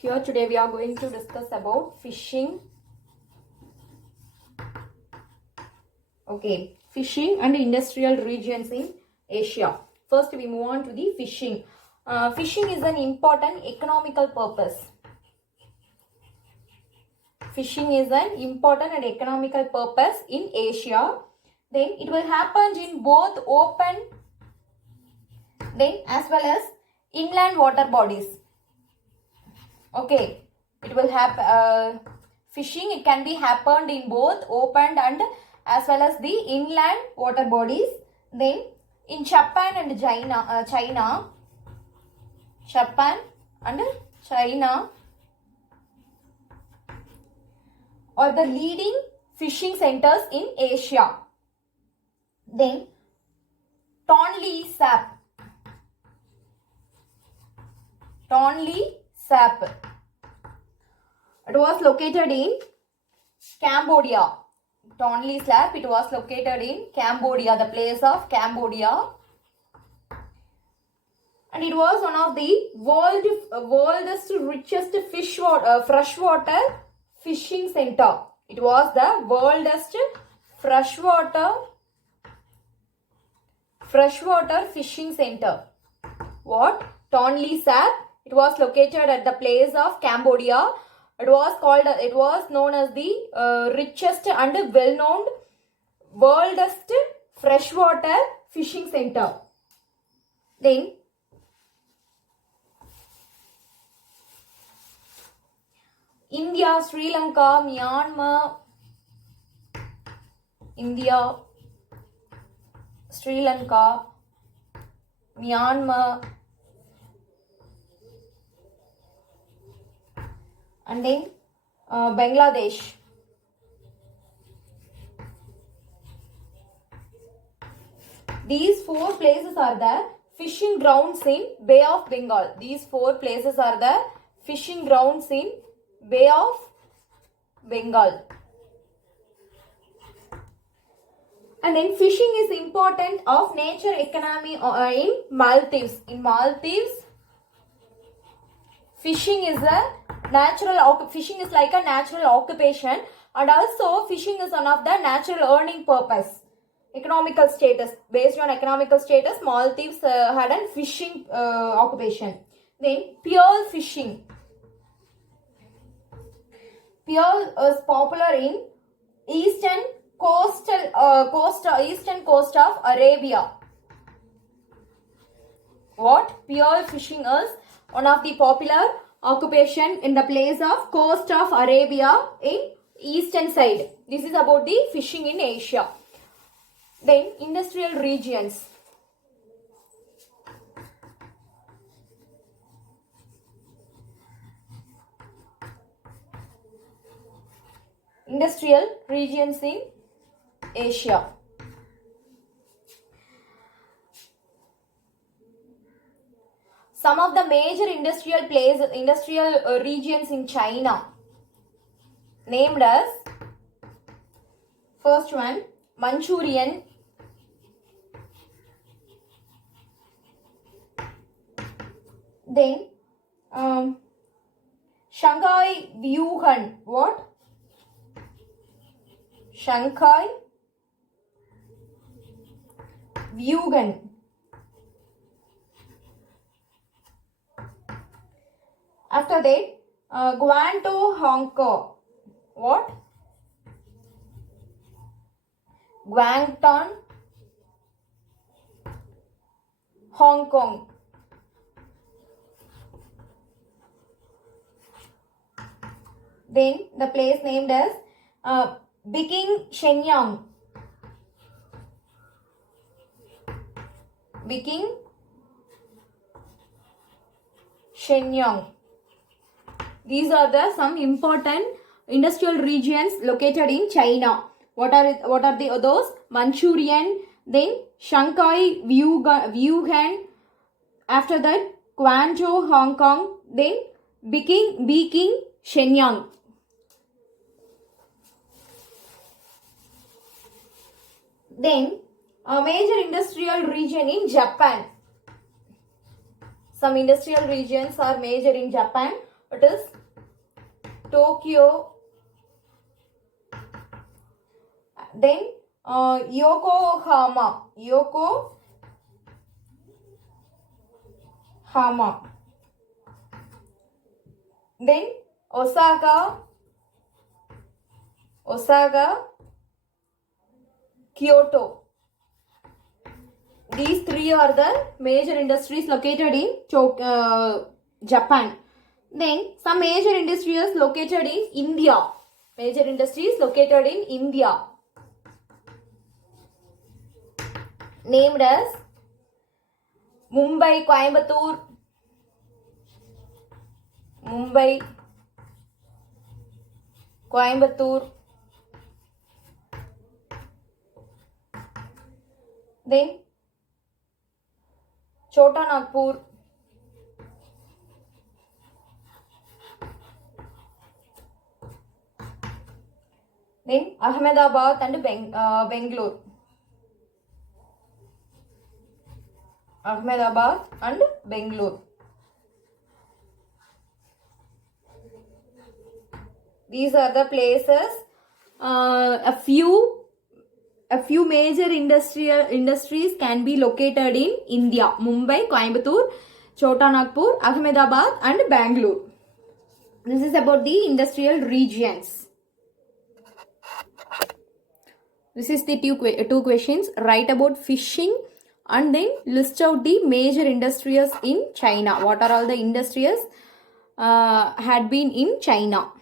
Here today we are going to discuss about fishing. Okay, fishing and industrial regions in Asia. First we move on to the fishing. Fishing is an important economical purpose. Fishing is an important and economical purpose in Asia. Then it will happen in both open then as well as inland water bodies. Okay, it will happen. Fishing it can be happened in both open and as well as the inland water bodies. Then in Japan and Japan and China are the leading fishing centers in Asia. Then Tonle Sap. It was located in Cambodia. Tonle Sap, it was located in Cambodia, the place of Cambodia. And it was one of the world's richest freshwater fishing center. It was the world's freshwater fishing center. What? Tonle Sap. It was located at the place of Cambodia. It was known as the richest and well-known world's freshwater fishing center. Then India, Sri Lanka, Myanmar, India, Sri Lanka, Myanmar, and then Bangladesh. These four places are the fishing grounds in Bay of Bengal. These four places are the fishing grounds in Bay of Bengal. And then fishing is important of nature economy in Maldives. In Maldives, fishing is like a natural occupation, and also fishing is one of the natural earning purpose. Economical status, based on economical status, Maldives had a fishing occupation. Then pearl fishing. Pearl is popular in eastern coast of Arabia. What? Pearl fishing is one of the popular occupation in the place of coast of Arabia in eastern side. This is about the fishing in Asia. Then industrial regions. Industrial regions in Asia. Some of the major industrial regions in China, named as first one Manchurian, then Shanghai Wuhan. What? Shanghai Wuhan. After that, Guangzhou, Hong Kong. What? Guangdong, Hong Kong. Then the place named as Beijing, Shenyang. Beijing, Shenyang. These are the some important industrial regions located in China. What are those? Manchurian, then Shanghai, Wuhan. After that, Guangzhou, Hong Kong. Then Beijing, Shenyang. Then a major industrial region in Japan. Some industrial regions are major in Japan. It is Tokyo. Then Yokohama. Then Osaka, Kyoto. These three are the major industries located in Japan. Then some major industries located in India. Named as Mumbai, Coimbatore. Then Chota Nagpur. Then Ahmedabad and Bangalore. Ahmedabad and Bangalore. These are the places. A few major industries can be located in India. Mumbai, Coimbatore, Chota Nagpur, Ahmedabad and Bangalore. This is about the industrial regions. This is the two questions. Write about fishing and then list out the major industries in China. What are all the industries had been in China?